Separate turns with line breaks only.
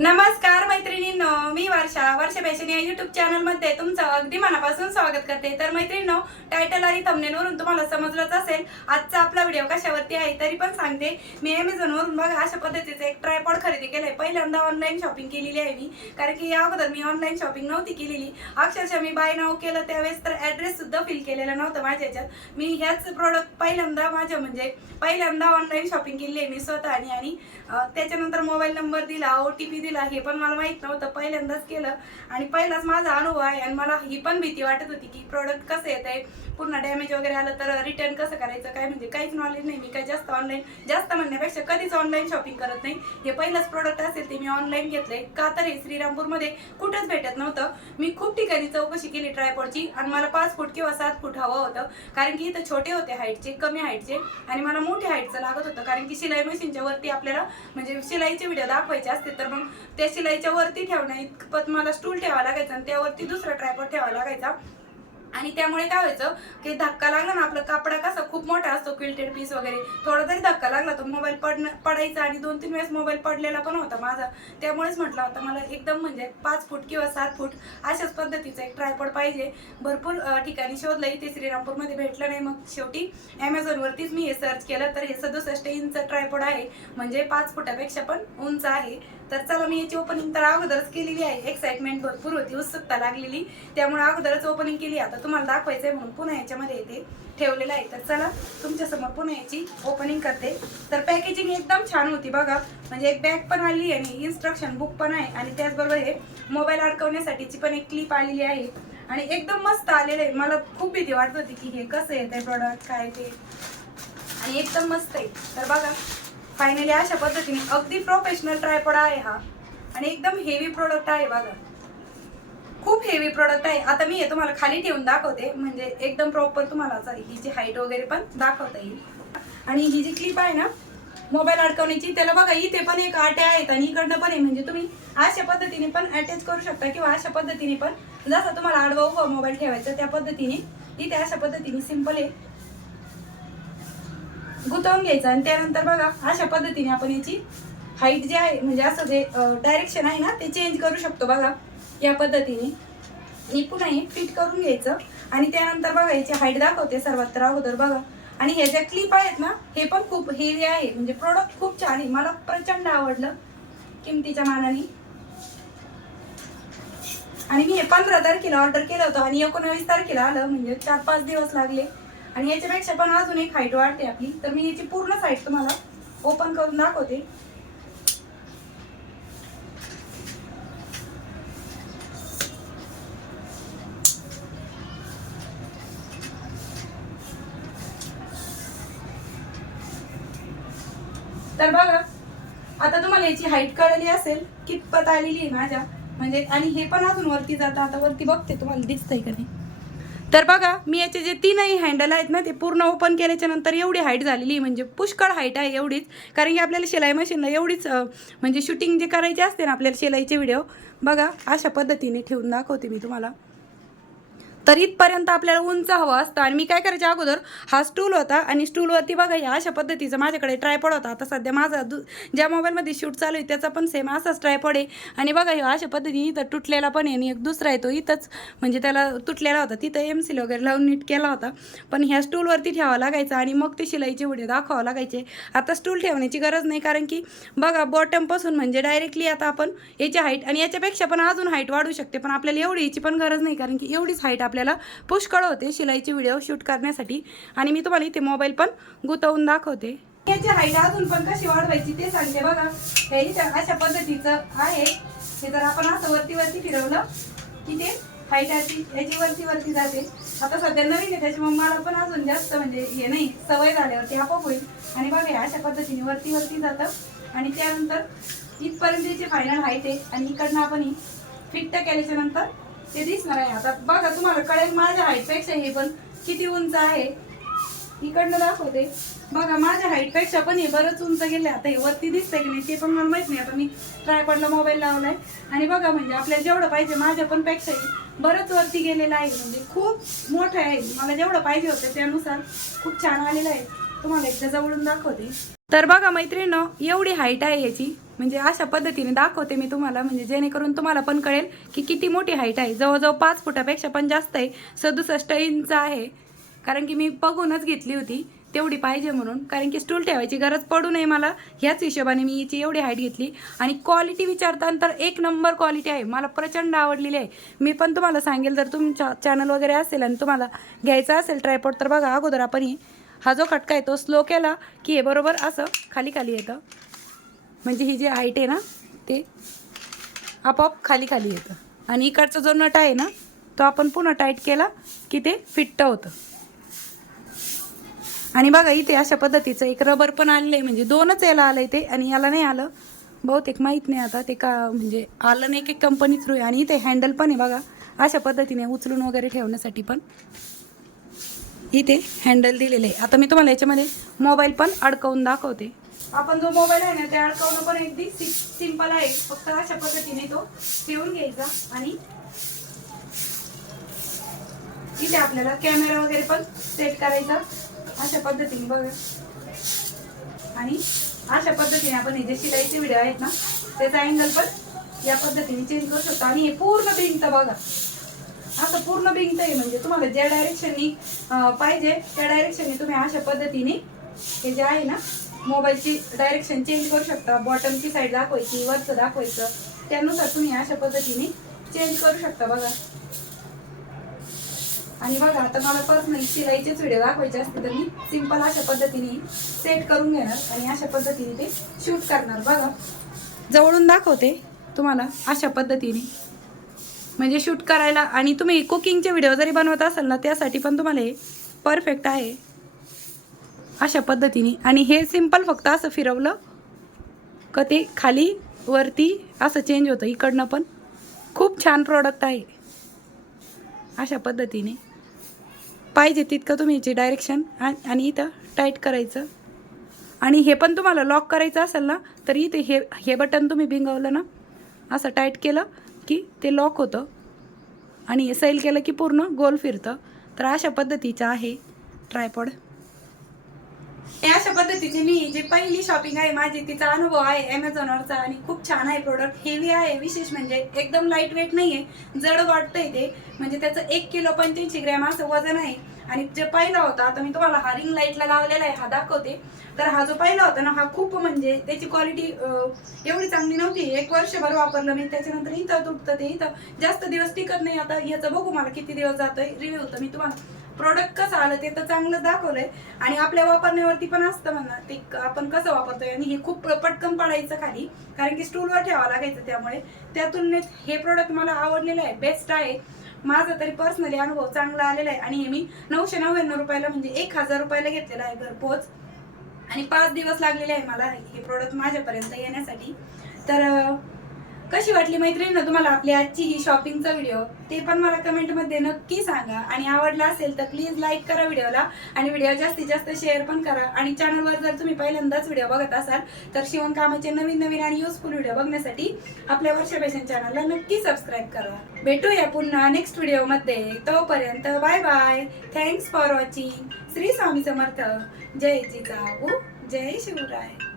नमस्कार मैत्रिणींनो मी वर्षा. वर्षा फॅशन या युट्यूब चॅनलमध्ये तुमचं अगदी मनापासून स्वागत करते. तर मैत्रिणींनो टायटल आणि थंबनेलवरून तुम्हाला समजलंच असेल आजचा आपला व्हिडिओ कशावरती आहे तरी पण सांगते. मी अमेझॉन वरून बघा अशा पद्धतीचं एक ट्रायपॉड खरेदी केलंय. पहिल्यांदा ऑनलाईन शॉपिंग केलेली आहे मी कारण की या अगोदर मी ऑनलाईन शॉपिंग नव्हती केलेली. अक्षरशः मी बाय नाव केलं त्यावेळेस तर ऍड्रेस सुद्धा फिल केलेला नव्हता माझ्या याच्यात मी ह्याच प्रोडक्ट पहिल्यांदा माझ्या म्हणजे पहिल्यांदा ऑनलाईन शॉपिंग केली आहे मी स्वतः आणि त्याच्यानंतर मोबाईल नंबर दिला ओ टी पी दिला हे पण मला माहीत नव्हतं पहिल्यांदाच केलं. आणि पहिलाच माझा अनुभव आहे आणि मला ही पण भीती वाटत होती की प्रोडक्ट कसं येत आहे पुन्हा डॅमेज वगैरे आलं तर रिटर्न कसं करायचं? काय म्हणजे काहीच नॉलेज नाही. मी काय जास्त ऑनलाईन जास्त म्हणण्यापेक्षा कधीच ऑनलाईन शॉपिंग करत नाही. हे पहिलंच प्रोडक्ट असेल ते मी ऑनलाईन घेतलंय. का तर हे श्रीरामपूरमध्ये कुठंच भेटत नव्हतं. मी खूप ठिकाणी चौकशी केली ट्रायपॉडची आणि मला पाच फूट किंवा सात फूट हवं होतं. कारण की इथं छोटे होते हाईटचे कमी हाईटचे आणि मला मोठ्या हाईटचं लागत होतं. कारण की शिलाई मशीनच्या वरती आपल्याला म्हणजे शिलाईचे व्हिडिओ दाखवायचे असते तर मग त्या शिलाईच्या वरती ठेवण्या इतपत मला स्टूल ठेवा लागायचा आणि त्यावरती दुसरा ट्रायपॉड ठेवावा लागायचा. आणि त्यामुळे काय व्हायचं की धक्का लागला ना आपला कापडा कसा खूप मोठा असतो क्विल्टेड पीस वगैरे. थोडा तरी धक्का लागला तो मोबाईल पडणं पडायचा आणि दोन तीन वेळेस मोबाईल पडलेला पण होता माझा. त्यामुळेच म्हटलं होता मला एकदम म्हणजे पाच फूट किंवा सात फूट अशाच पद्धतीचा एक ट्रायपॉड पाहिजे. भरपूर ठिकाणी शोधलं इथे श्रीरामपूरमध्ये भेटलं नाही. मग शेवटी ॲमेझॉनवरतीच मी हे सर्च केलं. तर हे सदुसष्ट इंच ट्रायपॉड आहे. म्हणजे पाच फुटापेक्षा पण उंच आहे. तर चला मी याची ओपनिंग तर अगोदरच केलेली आहे. एक्साइटमेंट भरपूर होती उत्सुकता लागलेली. त्यामुळे अगोदरच ओपनिंग केली. आता तुम्हाला दाखवायचंय म्हणून पुन्हा याच्यामध्ये येते. ठेवलेलं आहे. तर चला तुमच्यासमोर पुन्हा याची ओपनिंग करते. तर पॅकेजिंग एकदम छान होती बघा. म्हणजे एक बॅग पण आली आणि इन्स्ट्रक्शन बुक पण आहे. आणि त्याचबरोबर हे मोबाईल अडकवण्यासाठीची पण एक क्लिप आलेली आहे. आणि एकदम मस्त आलेलं आहे. मला खूप भीती वाटत होती की हे कसं येत आहे प्रॉडक्ट काय ते. आणि एकदम मस्त आहे. तर बघा फायनली अशा पद्धतीने अगदी प्रोफेशनल ट्रायपॉड आहे हा. आणि एकदम हेवी प्रोडक्ट आहे बघा. खूप हेवी प्रोडक्ट आहे. आता मी हे तुम्हाला खाली ठेवून दाखवते. म्हणजे एकदम प्रॉपर तुम्हाला ही जी हाईट वगैरे पण दाखवता येईल. आणि ही जी क्लिप आहे ना मोबाईल अडकवण्याची त्याला बघा इथे पण एक आट्या आहेत आणि इकडनं पण आहे. म्हणजे तुम्ही अशा पद्धतीने पण अटॅच करू शकता किंवा अशा पद्धतीने पण जसं तुम्हाला आडवा उभा मोबाईल ठेवायचा त्या पद्धतीने. इथे अशा पद्धतीने सिंपल आहे. गुतवून घ्यायचं. आणि त्यानंतर बघा अशा पद्धतीने आपण याची हाईट जी आहे म्हणजे असं जे डायरेक्शन आहे ना ते चेंज करू शकतो बघा या पद्धतीने. मी पुन्हा हे फिट करून घ्यायचं. आणि त्यानंतर बघा याची हाईट दाखवते सर्वात तर अगोदर बघा. आणि हे ज्या क्लिप आहेत ना हे पण खूप हेवी आहे. म्हणजे प्रोडक्ट खूप छान आहे. मला प्रचंड आवडलं किमतीच्या मानाने. आणि मी हे पंधरा तारखेला ऑर्डर केलं होतं आणि एकोणावीस तारखेला आलं म्हणजे चार पाच दिवस लागले. आणि याच्यापेक्षा पण अजून एक हाईट वाढते आपली. तर मी याची पूर्ण साईड तुम्हाला ओपन करून दाखवते. तर बघा आता तुम्हाला याची हाईट कळली असेल कितपत आलेली आहे माझ्या. म्हणजे आणि हे पण अजून वरती जातं. आता वरती बघते तुम्हाला दिसतंय का नाही. तर बघा मी याचे जे तीनही हँडल आहेत ना ते पूर्ण ओपन केल्याच्यानंतर एवढी हाईट झालेली आहे म्हणजे पुष्कळ हाईट आहे एवढीच. कारण की आपल्याला शिलाई मशीनला एवढीच म्हणजे शूटिंग जे करायचे असते ना आपल्याला शिलाईचे व्हिडिओ बघा अशा पद्धतीने ठेवून दाखवते मी तुम्हाला. तर इथपर्यंत आपल्याला उंच हवं असतं. आणि मी काय करायचे अगोदर हा स्टूल होता आणि स्टूलवरती बघा या अशा पद्धतीचं माझ्याकडे ट्रायपॉड होता. आता सध्या माझा दु ज्या मोबाईलमध्ये शूट चालू आहे त्याचा पण सेम असाच ट्रायपॉड आहे. आणि बघा ह्या अशा पद्धतीने इथं तुटलेला पण आहे आणि एक दुसरा आहे तो इथंच म्हणजे त्याला तुटलेला होता. तिथं एम सील वगैरे लावून नीट केला होता. पण ह्या स्टूलवरती ठेवावं लागायचा आणि मग ते शिलाईचे व्हिडिओ दाखवावं लागायचे. आता स्टूल ठेवण्याची गरज नाही कारण की बघा बॉटमपासून म्हणजे डायरेक्टली आता आपण याची हाईट आणि याच्यापेक्षा पण अजून हाईट वाढू शकते. पण आपल्याला एवढी याची पण गरज नाही कारण की एवढीच हाईट आपल्याला पुष्कळ होते शिलाईचे व्हिडिओ शूट करण्यासाठी. आणि मी तुम्हाला इथे मोबाईल पण गुंतवून दाखवते. याची हाईट अजून पण कशी वाढवायची ते सांगते बघा. हे अशा पद्धतीचं आहे. हे जर आपण असं वरती वरती फिरवलं की ते हाईट याची याची वरती वरती जाते. आता सध्या नवीन आहे त्याच्यामुळे मला पण अजून जास्त म्हणजे हे नाही सवय झाल्यावरती आपोआप होईल. आणि बघा अशा पद्धतीने वरती वरती जातं. आणि त्यानंतर इथपर्यंत फायनल हाईट आहे. आणि इकडनं आपण ही फिट केल्याच्यानंतर ते दिसणार आहे. आता बघा तुम्हाला कळेल माझ्या हाईटपेक्षा हे पण किती उंच आहे. इकडनं दाखवते. बघा माझ्या हाईटपेक्षा पण हे बरंच उंच गेले. आता हे वरती दिसतंय की नाही ते पण मला माहीत नाही. आता मी ट्रायपॉडला मोबाईल लावलाय. आणि बघा म्हणजे आपल्याला जेवढं पाहिजे माझ्या पण पेक्षाही बरंच वरती गेलेलं आहे. म्हणजे खूप मोठं आहे. मला जेवढं पाहिजे होतं त्यानुसार खूप छान आलेलं आहे. तुम्हाला एकदा जवळून दाखवते. तर बघा मैत्रिणी एवढी हाईट आहे याची म्हणजे अशा पद्धतीने दाखवते मी तुम्हाला. म्हणजे जेणेकरून तुम्हाला पण कळेल की किती मोठी हाईट आहे. जवळजवळ पाच फुटापेक्षा पण जास्त आहे. सदुसष्ट इंच आहे. कारण की मी बघूनच घेतली होती. तेवढी पाहिजे म्हणून. कारण की स्टूल ठेवायची गरज पडू नये मला. ह्याच हिशोबाने मी हिची एवढी हाईट घेतली. आणि क्वालिटी विचारताना तर एक नंबर क्वालिटी आहे. मला प्रचंड आवडलेली आहे. मी पण तुम्हाला सांगेल जर तुमच्या चॅनल वगैरे असेल आणि तुम्हाला घ्यायचा असेल ट्रायपॉड तर बघा अगोदर आपण ही हा जो खटका आहे तो स्लो केला की हे बरोबर असं खाली खाली येतं. म्हणजे ही जी हाईट आहे ना ते आपोआप खाली खाली येतं. आणि इकडचा जो नट आहे ना तो आपण पुन्हा टाईट केला की ते फिट्ट होतं. आणि बघा इथे अशा पद्धतीचं एक रबर पण आलेलं आहे म्हणजे दोनच याला आलं आहे ते आणि याला नाही आलं. बहुतेक माहीत नाही आता ते का म्हणजे आलं नाही की कंपनी थ्रू आहे. आणि इथे हँडल पण आहे बघा. अशा पद्धतीने उचलून वगैरे ठेवण्यासाठी पण इथे हँडल दिलेलं आहे. आता मी तुम्हाला याच्यामध्ये मोबाईल पण अडकवून दाखवते. आपण जो मोबाईल आहे ना ते अडकवणं पण अगदी सिंपल आहे. फक्त अशा पद्धतीने तो ठेवून घ्यायचा आणि इथे आपल्याला कॅमेरा वगैरे पण सेट करायचा. अशा पद्धतीने बघा. आणि अशा पद्धतीने आपण हे जे शिलाईचे व्हिडिओ आहेत ना त्याचा अँगल पण या पद्धतीने चेंज करू शकतो. आणि हे पूर्ण भिंत बघा. असं पूर्ण भिंत आहे म्हणजे तुम्हाला ज्या डायरेक्शननी पाहिजे त्या डायरेक्शननी तुम्ही अशा पद्धतीने हे जे आहे ना मोबाईलची डायरेक्शन चेंज करू शकता. बॉटमची साईड दाखवायची वरचं दाखवायचं. त्यानुसार तुम्ही अशा पद्धतीने चेंज करू शकता बघा. आणि बघा आता मला पर्सनली शिलाईचेच व्हिडिओ दाखवायचे असतील तर मी सिंपल अशा पद्धतीने सेट करून घेणार आणि अशा पद्धतीने ते शूट करणार. बघा जवळून दाखवते तुम्हाला अशा पद्धतीने. म्हणजे शूट करायला आणि तुम्ही कुकिंगचे व्हिडिओ जरी बनवत असाल ना त्यासाठी पण तुम्हाला हे परफेक्ट आहे. अशा पद्धतीने. आणि हे सिंपल फक्त असं फिरवलं का ते खाली वरती असं चेंज होतं. इकडनं पण खूप छान प्रोडक्ट आहे. अशा पद्धतीने. पाहिजे तितकं तुम्ही याची डायरेक्शन आणि इथं टाईट करायचं. आणि हे पण तुम्हाला लॉक करायचं असेल ना तर इथे हे हे बटन तुम्ही भिंगवलं ना असं टाईट केलं की ते लॉक होतं. आणि हे सैल केलं की पूर्ण गोल फिरतं. तर अशा पद्धतीचं आहे ट्रायपॉड हे अशा पद्धतीची मी जे पहिली शॉपिंग आहे माझी तिचा अनुभव आहे ॲमेझॉनवरचा आणि खूप छान आहे प्रोडक्ट हेवी आहे विशेष म्हणजे एकदम लाइट वेट नाही आहे जड वाटतंय ते. म्हणजे त्याचं एक किलो पंच्याऐंशी ग्रॅम असं वजन आहे. आणि जे पहिला होता आता मी तुम्हाला हा रिंग लाईटला लावलेला आहे हा दाखवते. तर हा जो पहिला होता ना हा खूप म्हणजे त्याची क्वालिटी एवढी चांगली नव्हती. एक वर्षभर वापरलं मी. त्याच्यानंतर इथं तुटतं ते. इथं जास्त दिवस टिकत नाही. आता याचं बघू मला किती दिवस जातोय. रिव्ह्यू होतं मी तुम्हाला प्रोडक्ट कसं आलं ते तर चांगलं दाखवलंय. आणि आपल्या वापरण्यावरती पण असतं म्हणा ते क- आपण कसं वापरतोय आणि हे खूप पटकन पडायचं खाली. कारण की स्टूलवर ठेवावं लागायचं त्यामुळे. त्या तुलनेत हे प्रोडक्ट मला आवडलेलं आहे. बेस्ट आहे. माझा तरी पर्सनली अनुभव चांगला आलेला आहे. आणि हे मी नऊशे नव्याण्णव रुपयाला म्हणजे एक हजार रुपयाला घेतलेला आहे घरपोच. आणि पाच दिवस लागलेले आहे मला हे प्रोडक्ट माझ्यापर्यंत येण्यासाठी. तर कशी वाटली मैत्रिणी तुम्हाला आपली आजची ही शॉपिंगचा व्हिडिओ ते पण मला कमेंटमध्ये नक्की सांगा. आणि आवडला असेल तर प्लीज लाईक करा व्हिडिओला आणि व्हिडिओ जास्तीत जास्त शेअर पण करा. आणि चॅनलवर जर तुम्ही पहिल्यांदाच व्हिडिओ बघत असाल तर शिवणकामाचे नवीन नवीन आणि युजफुल व्हिडिओ बघण्यासाठी आपल्या वर्षा फॅशन चॅनलला नक्की सबस्क्राईब करा. भेटूया पुन्हा नेक्स्ट व्हिडिओमध्ये तोपर्यंत bye bye thanks for watching Shri Swami Samarth. जय जिजाऊ. जय शिवराय.